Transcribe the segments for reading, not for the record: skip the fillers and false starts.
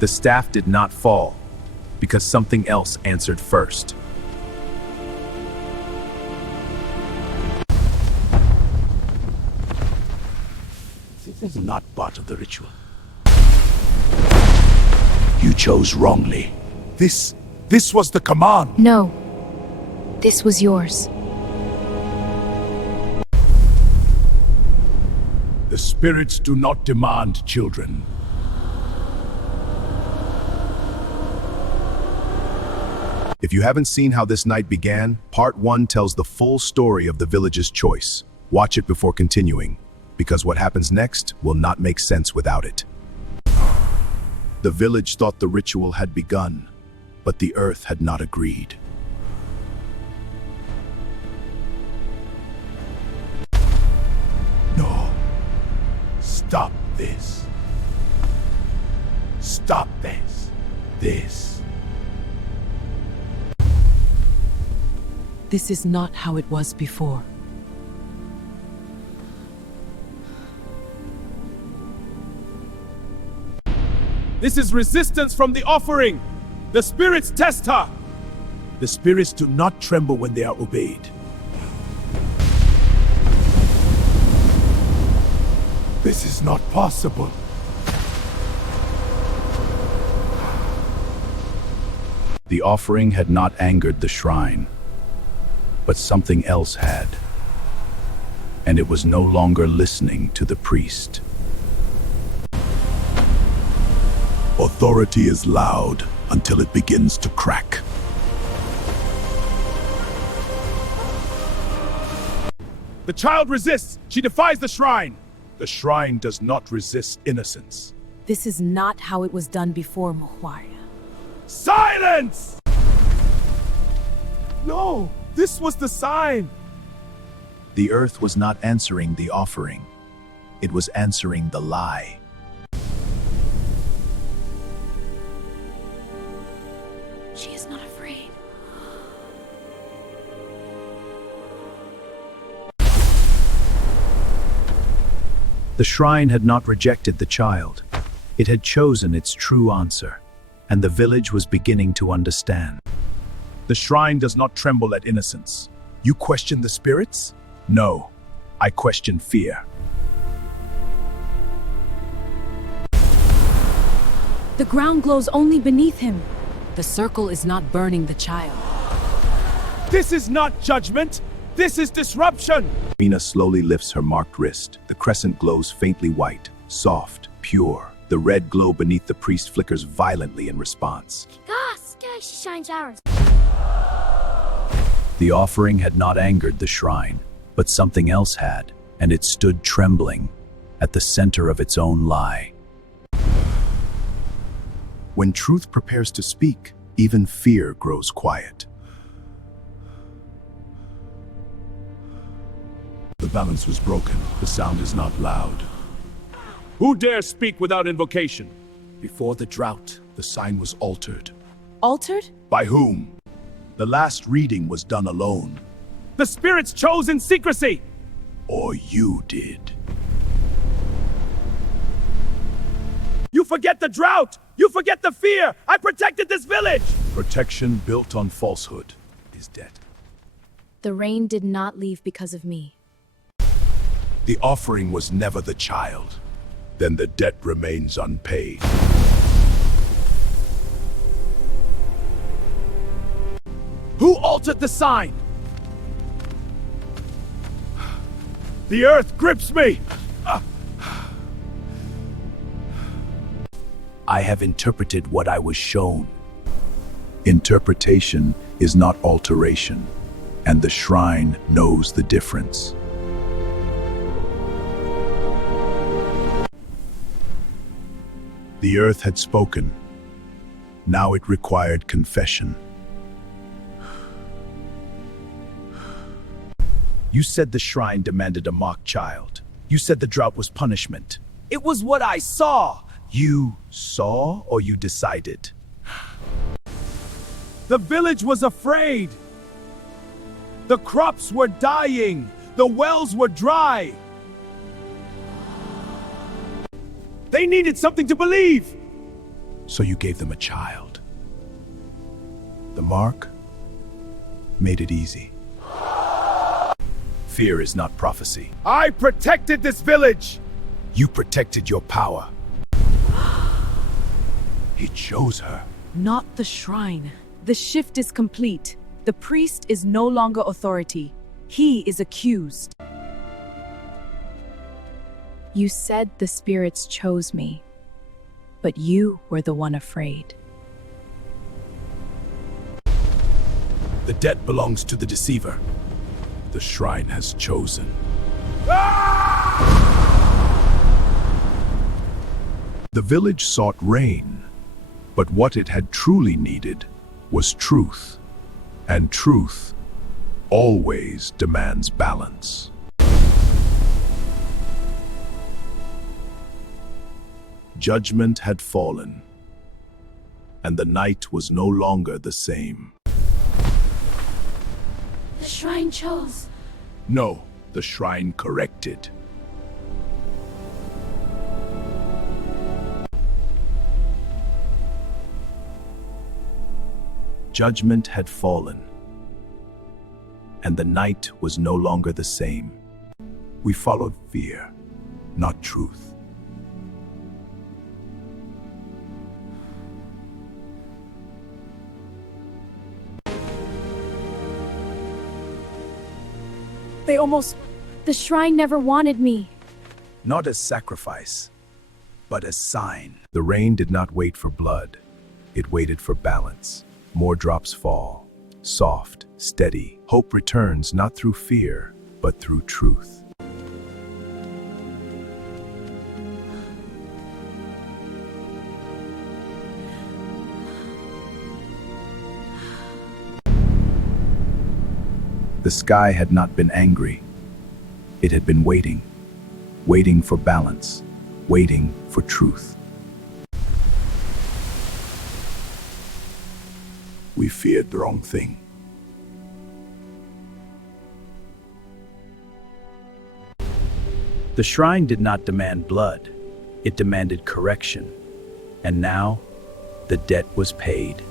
The staff did not fall, because something else answered first. This is not part of the ritual. You chose wrongly. This was the command. No. This was yours. The spirits do not demand children. If you haven't seen how this night began, part 1 tells the full story of the village's choice. Watch it before continuing, because what happens next will not make sense without it. The village thought the ritual had begun, but the earth had not agreed. No. Stop this. Stop this. This is not how it was before. This is resistance from the offering. The spirits test her. The spirits do not tremble when they are obeyed. This is not possible. The offering had not angered the shrine, but something else had. And it was no longer listening to the priest. Authority is loud until it begins to crack. The child resists. She defies the shrine. The shrine does not resist innocence. This is not how it was done before, Muhwaya. Silence! No, this was the sign. The earth was not answering the offering. It was answering the lie. She is not afraid. The shrine had not rejected the child. It had chosen its true answer, and the village was beginning to understand. The shrine does not tremble at innocence. You question the spirits? No, I question fear. The ground glows only beneath him. The circle is not burning the child. This is not judgment. This is disruption. Amina slowly lifts her marked wrist. The crescent glows faintly white, soft, pure. The red glow beneath the priest flickers violently in response. She shines ours. The offering had not angered the shrine, but something else had, and it stood trembling at the center of its own lie. When truth prepares to speak, even fear grows quiet. The balance was broken. The sound is not loud. Who dares speak without invocation? Before the drought, the sign was altered. Altered? By whom? The last reading was done alone. The spirits chose in secrecy. Or you did. You forget the drought. You forget the fear. I protected this village. Protection built on falsehood is dead. The rain did not leave because of me. The offering was never the child. Then the debt remains unpaid. Who altered the sign? The earth grips me. I have interpreted what I was shown. Interpretation is not alteration, and the shrine knows the difference. The earth had spoken. Now it required confession. You said the shrine demanded a mock child. You said the drought was punishment. It was what I saw. You saw or you decided? The village was afraid. The crops were dying. The wells were dry. They needed something to believe. So you gave them a child. The mark made it easy. Fear is not prophecy. I protected this village! You protected your power. He chose her. Not the shrine. The shift is complete. The priest is no longer authority. He is accused. You said the spirits chose me, but you were the one afraid. The debt belongs to the deceiver. The shrine has chosen. The village sought rain, but what it had truly needed was truth. And truth always demands balance. Judgment had fallen, and the night was no longer the same. The shrine chose. No, the shrine corrected. Judgment had fallen, and the night was no longer the same. We followed fear, not truth. The shrine never wanted me. Not as sacrifice, but as sign. The rain did not wait for blood. It waited for balance. More drops fall. Soft, steady. Hope returns not through fear, but through truth. The sky had not been angry. It had been waiting. Waiting for balance. Waiting for truth. We feared the wrong thing. The shrine did not demand blood. It demanded correction. And now, the debt was paid.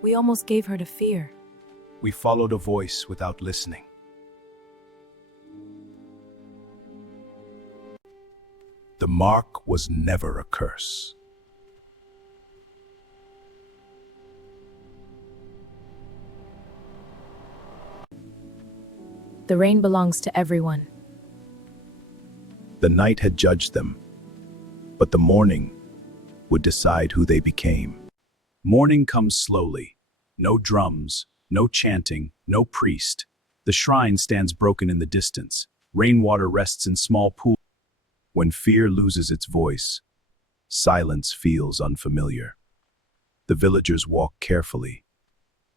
We almost gave her to fear. We followed a voice without listening. The mark was never a curse. The rain belongs to everyone. The night had judged them, but the morning would decide who they became. Morning comes slowly. No drums, no chanting, no priest. The shrine stands broken in the distance. Rainwater rests in small pools. When fear loses its voice, silence feels unfamiliar. The villagers walk carefully,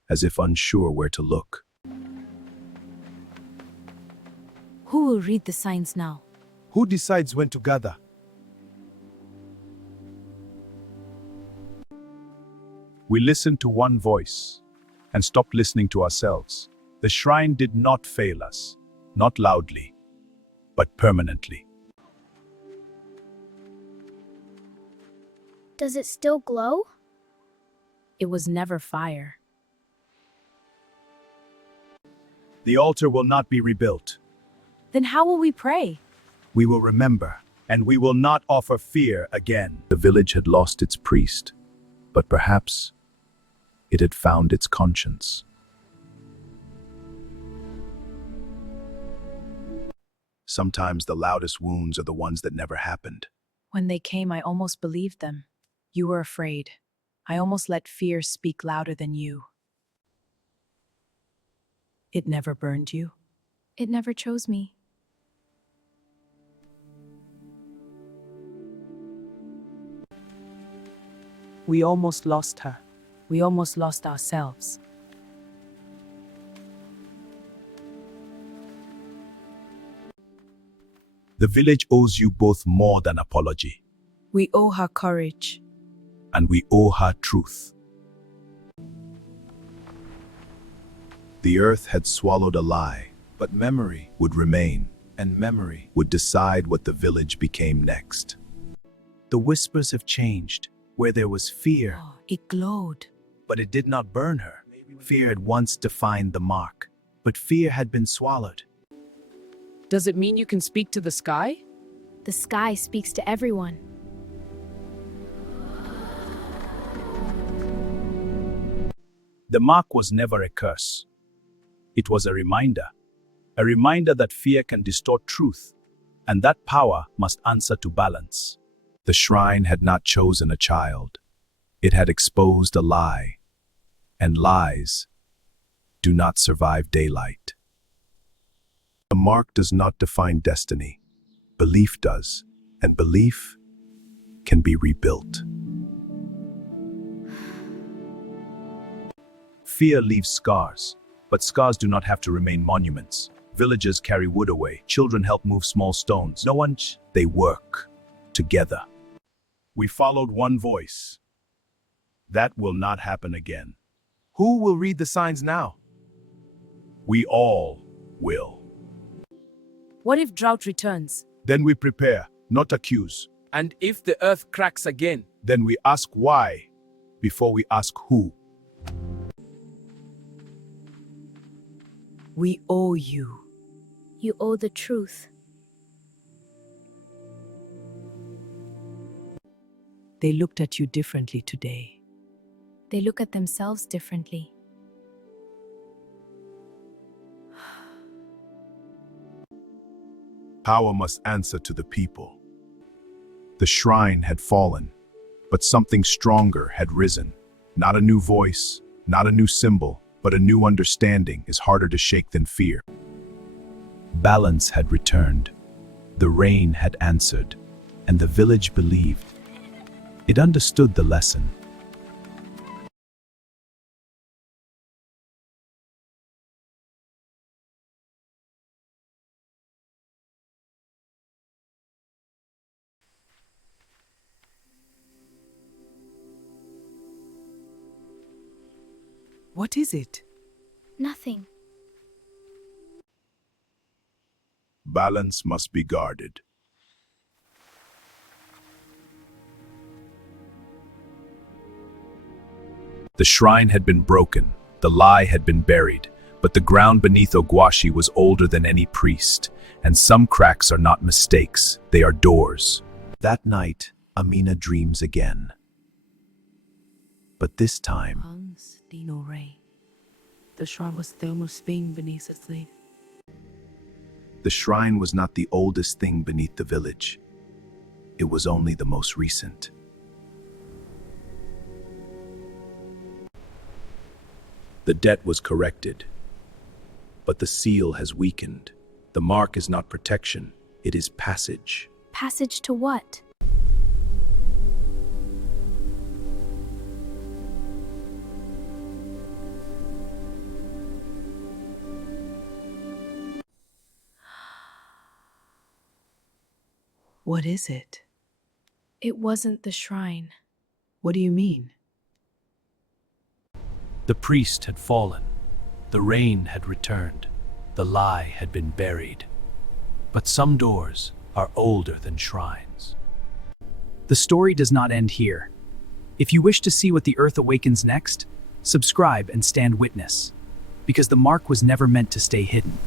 as if unsure where to look. Who will read the signs now? Who decides when to gather? We listened to one voice and stopped listening to ourselves. The shrine did not fail us, not loudly, but permanently. Does it still glow? It was never fire. The altar will not be rebuilt. Then how will we pray? We will remember, and we will not offer fear again. The village had lost its priest, but perhaps it had found its conscience. Sometimes the loudest wounds are the ones that never happened. When they came, I almost believed them. You were afraid. I almost let fear speak louder than you. It never burned you. It never chose me. We almost lost her. We almost lost ourselves. The village owes you both more than apology, We owe her courage. and we owe her truth. The earth had swallowed a lie, but memory would remain, and memory would decide what the village became next. The whispers have changed. Where there was fear, It glowed. but it did not burn her. Fear had once defined the mark, but fear had been swallowed. Does it mean you can speak to the sky? The sky speaks to everyone. The mark was never a curse. It was a reminder that fear can distort truth, and that power must answer to balance. The shrine had not chosen a child. It had exposed a lie, and lies do not survive daylight. The mark does not define destiny. Belief does, and belief can be rebuilt. Fear leaves scars, but scars do not have to remain monuments. Villagers carry wood away. Children help move small stones. No one, they work together. We followed one voice. That will not happen again. Who will read the signs now? We all will. What if drought returns? Then we prepare, not accuse. And if the earth cracks again? Then we ask why before we ask who. We owe you. You owe the truth. They looked at you differently today. They look at themselves differently. Power must answer to the people. The shrine had fallen, but something stronger had risen. Not a new voice, not a new symbol, but a new understanding is harder to shake than fear. Balance had returned. The rain had answered, and the village believed. It understood the lesson. What is it? Nothing. Balance must be guarded. The shrine had been broken, the lie had been buried, but the ground beneath Ogbochi was older than any priest, and some cracks are not mistakes, they are doors. That night, Amina dreams again. But this time, Hans Dino Ray. The shrine was almost being beneath its leaf. the shrine was not the oldest thing beneath the village. It was only the most recent. The debt was corrected, but the seal has weakened. The mark is not protection, it is passage. Passage to what? What is it? It wasn't the shrine. What do you mean? The priest had fallen. The rain had returned. The lie had been buried. But some doors are older than shrines. The story does not end here. If you wish to see what the earth awakens next, subscribe and stand witness, because the mark was never meant to stay hidden.